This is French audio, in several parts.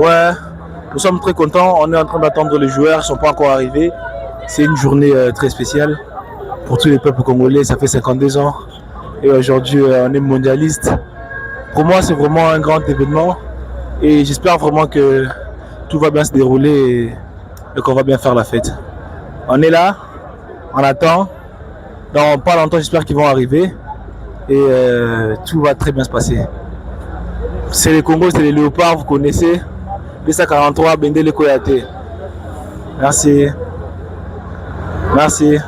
Ouais, nous sommes très contents. On est en train d'attendre les joueurs, ils ne sont pas encore arrivés. C'est une journée très spéciale pour tous les peuples congolais. Ça fait 52 ans et aujourd'hui on est mondialiste. Pour moi, c'est vraiment un grand événement et j'espère vraiment que tout va bien se dérouler et qu'on va bien faire la fête. On est là, on attend. Dans pas longtemps, j'espère qu'ils vont arriver et tout va très bien se passer. C'est les Congos, c'est les léopards, vous connaissez. B143, Bendele Koyate. Merci. Merci.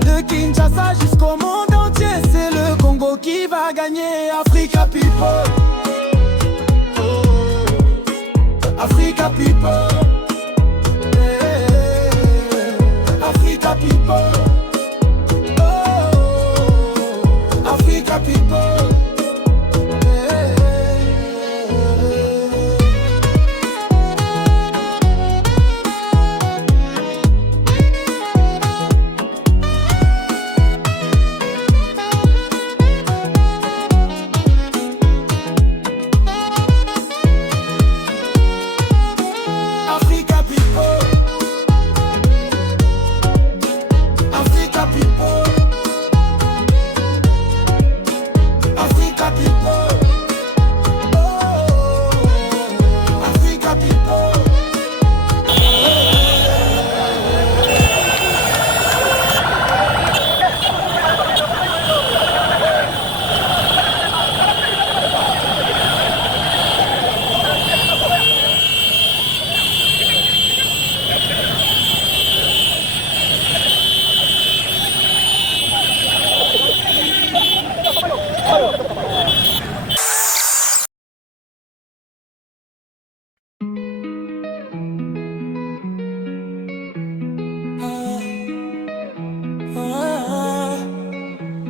De Kinshasa jusqu'au monde entier, c'est le Congo qui va gagner. Africa People, Africa People, Africa People, Africa People.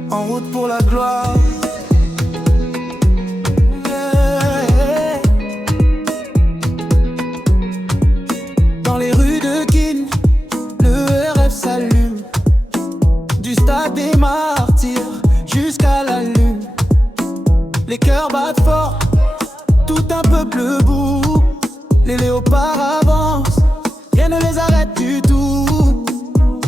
En route pour la gloire. Dans les rues de Kin, le RF s'allume. Du stade des martyrs jusqu'à la lune. Les cœurs battent fort, tout un peuple debout. Les léopards avancent, rien ne les arrête du tout.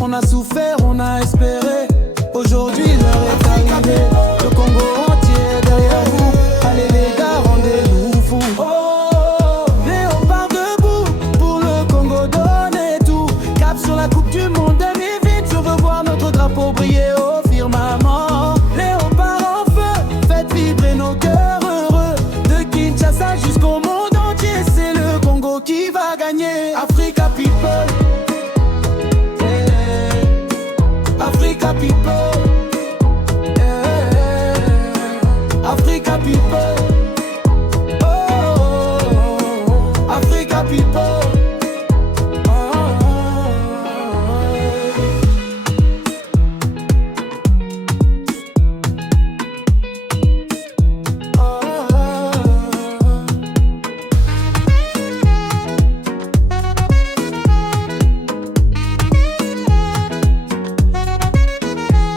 On a souffert, on a espéré. Aujourd'hui l'heure est arrivée, le Congo entier est derrière vous. Allez les gars, rendez-nous fous. Oh, léopard debout, pour le Congo donner tout. Cap sur la coupe du monde 2020, je veux voir notre drapeau briller au firmament. Léopard en feu, faites vibrer nos cœurs heureux. De Kinshasa jusqu'au monde entier, c'est le Congo qui va gagner. Africa People, Africa People. Africa People, oh, Africa People,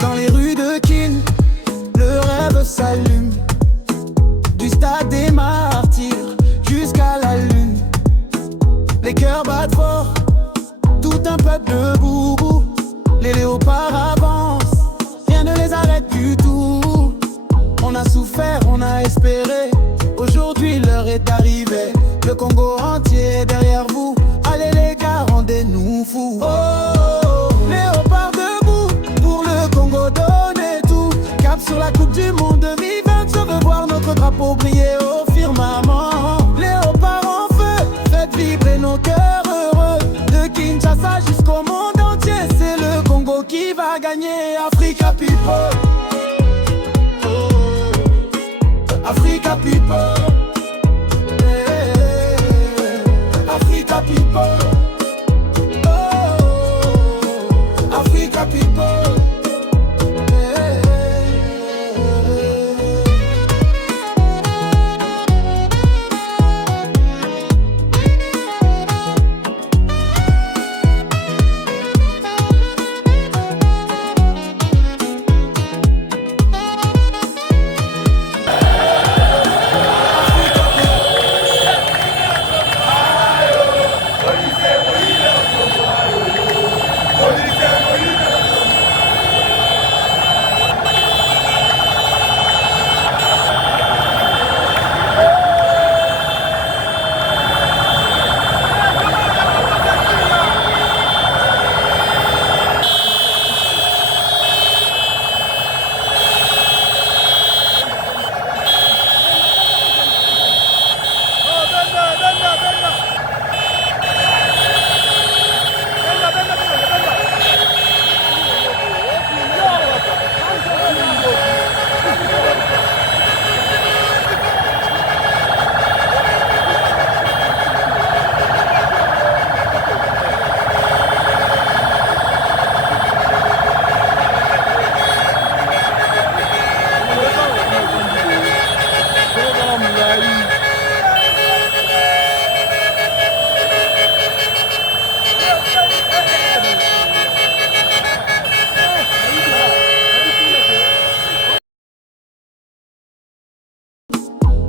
Dans les rues de Kin, le rêve s'allume. Du stade des martyrs jusqu'à la lune. Les cœurs battent fort, tout un peuple debout. Les léopards avancent, rien ne les arrête du tout. On a souffert, on a espéré. Aujourd'hui l'heure est arrivée, le Congo entier est derrière vous. Allez les gars, rendez-nous fous. Oh, léopards debout, pour le Congo donner tout. Cap sur la coupe du monde 2020, je veux voir notre drapeau briller au firmament. Léopard en feu, faites vibrer nos cœurs heureux. De Kinshasa jusqu'au monde entier, c'est le Congo qui va gagner. Africa People, Africa People,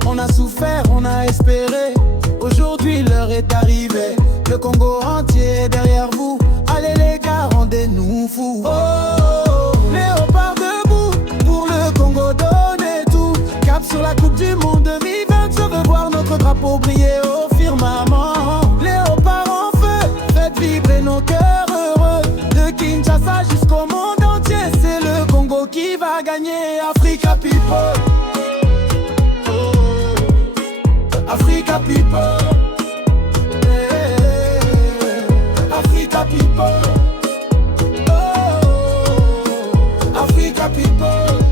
On a souffert, on a espéré. Aujourd'hui l'heure est arrivée. Le Congo entier est derrière vous. Allez les gars, rendez-nous fous. Oh, Léopard debout pour le Congo, donner tout. Cap sur la Coupe du Monde 2020, revoir notre drapeau briller au firmament. Léopard en feu, faites vibrer nos cœurs heureux. De Kinshasa jusqu'au monde entier, c'est le Congo qui va gagner. Africa People, Africa People, Africa People, Africa People.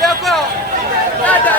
D'accord. Nada,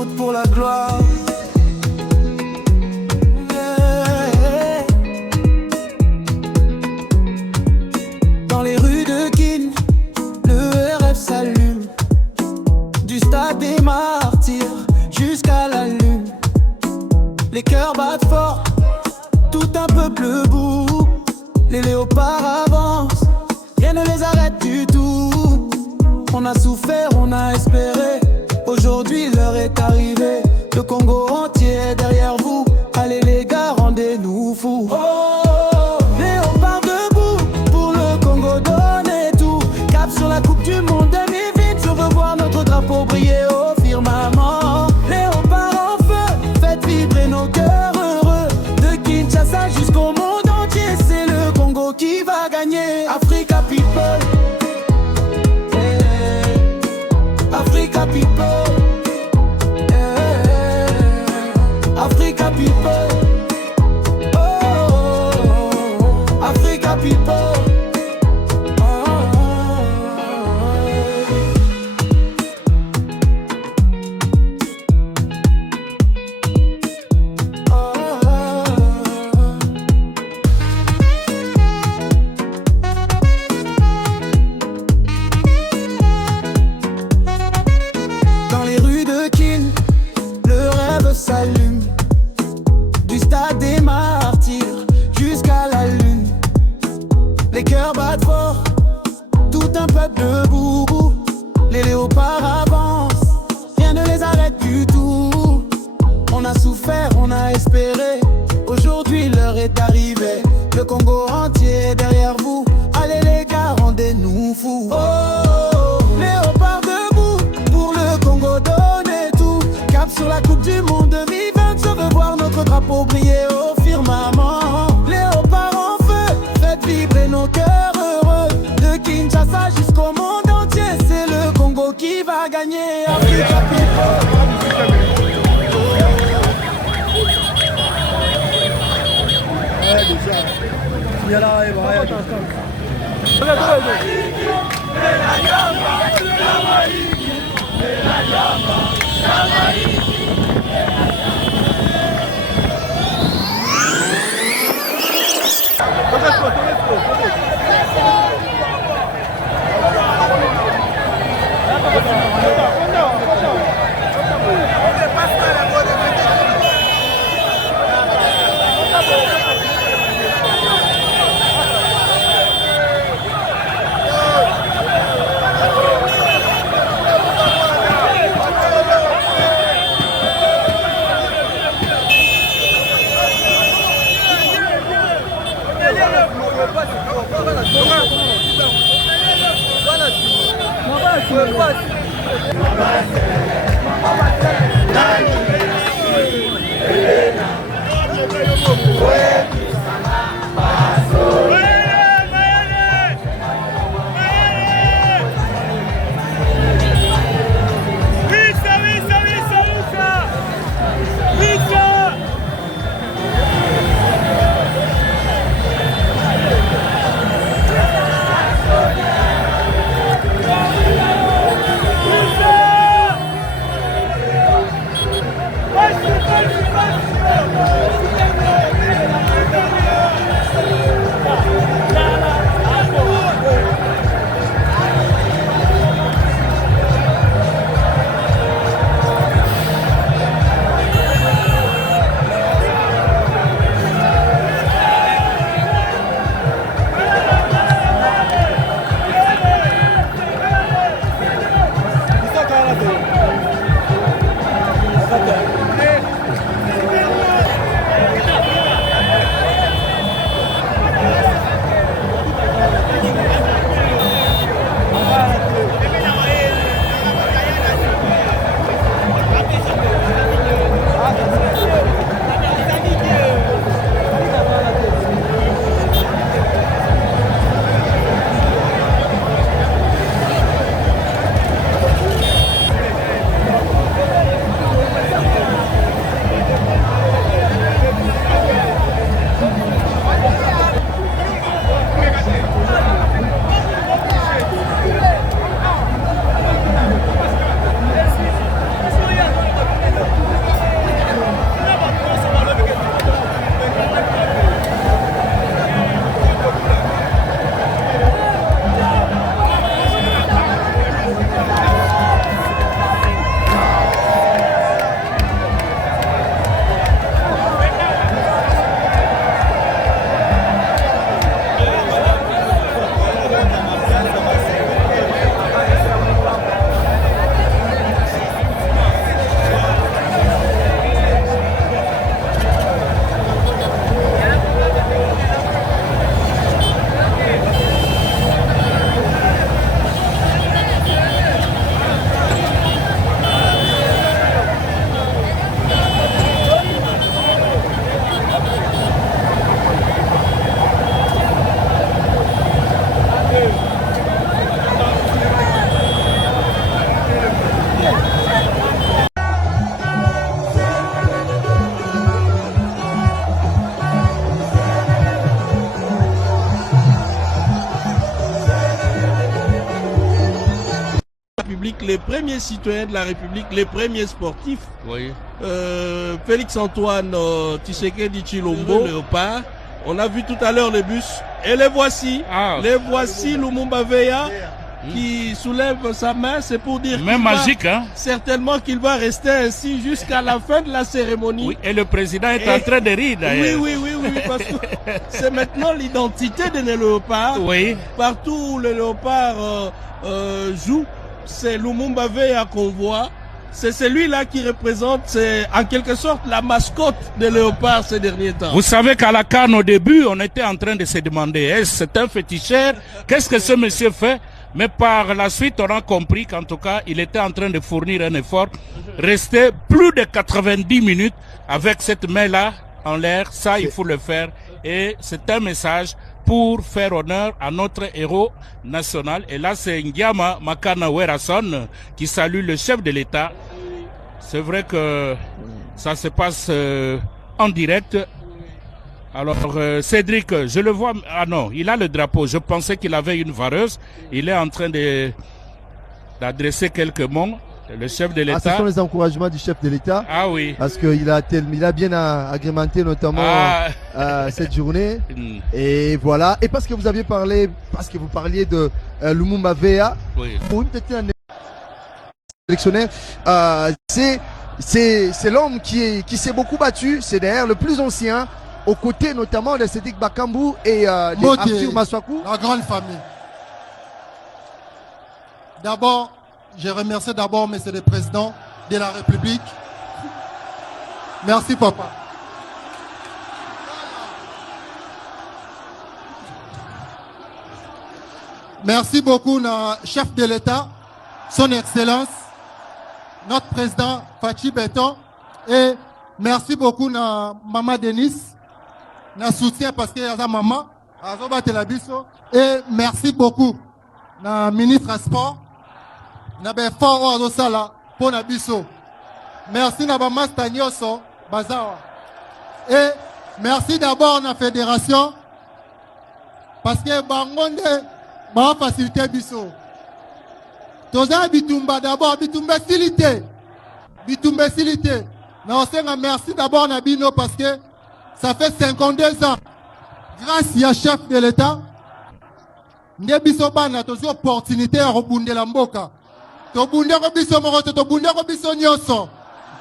route pour la gloire. Dans les rues de Kin, le RF s'allume. Du stade des martyrs jusqu'à la lune. Les cœurs battent fort, tout un peuple debout. Les léopards avancent, rien ne les arrête du tout. On a souffert, on a espéré. Aujourd'hui l'heure est arrivée. Le Congo entier est derrière vous. Allez les gars, rendez-nous fous. Oh, léopards debout, pour le Congo donner tout. Cap sur la coupe du monde 2020. Je veux voir notre drapeau briller au firmament. Léopards en feu, faites vibrer nos cœurs heureux. De Kinshasa jusqu'au monde entier, c'est le Congo qui va gagner. Africa people, Africa people, Africa people, oh, Africa people. Dans les rues de Kin, le rêve s'allume. Du stade des martyrs jusqu'à la lune. Les cœurs battent fort, tout un peuple debout. Les léopards avancent, rien ne les arrête du tout. On a souffert, on a espéré. Aujourd'hui l'heure est arrivée. Le Congo entier est derrière vous. Allez les gars, rendez-nous fous. Oh, léopards debout, pour le Congo donner tout. Cap sur la coupe du monde 2020. Je veux voir notre drapeau briller au firmament. Léopards en feu, faites vibrer nos cœurs heureux. De Kinshasa jusqu'au monde entier, c'est le Congo qui va gagner. Africa people. République, les premiers citoyens de la République, les premiers sportifs. Oui. Félix-Antoine Tshisekedi Tshilombo, Léopard. On a vu tout à l'heure les bus. Et les voici. Les voici, Lumumba Veya, qui soulève sa main. C'est pour dire même magique, hein? Certainement qu'il va rester ainsi jusqu'à la fin de la cérémonie. Oui, et le président est en train de rire d'ailleurs. Oui, parce que c'est maintenant l'identité de léopards. Oui. Partout où le léopard joue, c'est Lumumba Veya qu'on voit. C'est celui-là qui représente, c'est en quelque sorte la mascotte des léopards ces derniers temps. Vous savez qu'à la CAN au début, on était en train de se demander, est-ce c'est un féticheur? Qu'est-ce que ce monsieur fait? Mais par la suite, on a compris qu'en tout cas, il était en train de fournir un effort. Rester plus de 90 minutes avec cette main-là en l'air, ça, il faut le faire. Et c'est un message pour faire honneur à notre héros national. Et là, c'est Ngiama Makana Werason qui salue le chef de l'État. C'est vrai que ça se passe en direct. Alors, Cédric, je le vois... Ah non, il a le drapeau. Je pensais qu'il avait une vareuse. Il est en train d'adresser quelques mots. Le chef de l'État. Ce sont les encouragements du chef de l'État. Ah oui. Parce qu'il a bien agrémenté notamment cette journée. Et voilà. Et parce que vous aviez parlé, parce que vous parliez de Lumumba Veya. Oui. Pour une petite année sélectionnaire, c'est l'homme qui s'est beaucoup battu. C'est d'ailleurs le plus ancien, aux côtés notamment de Sédik Bakambu et Arthur Massakou. La grande famille. D'abord, je remercie d'abord Monsieur le Président de la République. Merci papa. Merci beaucoup chef de l'État, son Excellence, notre président Fachi Beton, et merci beaucoup na maman Denise, na soutien parce que y'a maman, et merci beaucoup na ministre sport. Na be fort ozo sala pour na biso. Merci na ba master nyoso bazawa. Et merci d'abord na fédération parce que bangonde ba faciliter biso. Toza bitumba d'abord bitumba facilité. Bitumba facilité. Na osenga merci d'abord na bino parce que ça fait 52 ans grâce à chef de l'État nde biso bana tozi opportunité ya robundela mboka. Tobundeko biso moko tobundeko biso nyonso.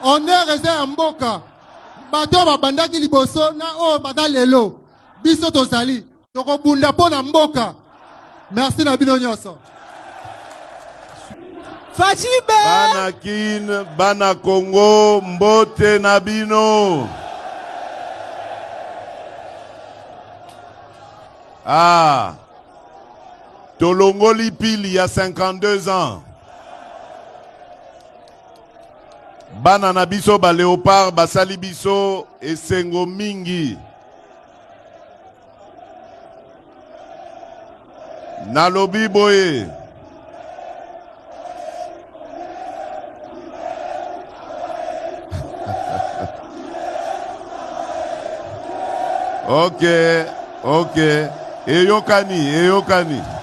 Honneur eza ya mboka. Bato babandaki liboso na o bata lelo. Biso tozali. Tokobunda po na mboka. Merci na bino nyonso. Fachibe! Bana Kin, Bana Congo, mbote na bino. Ah. Tolongoli pile il y a 52 ans. Bana na biso ba léopard basali biso esengo mingi. Nalobi boye. Ok. Eyokani.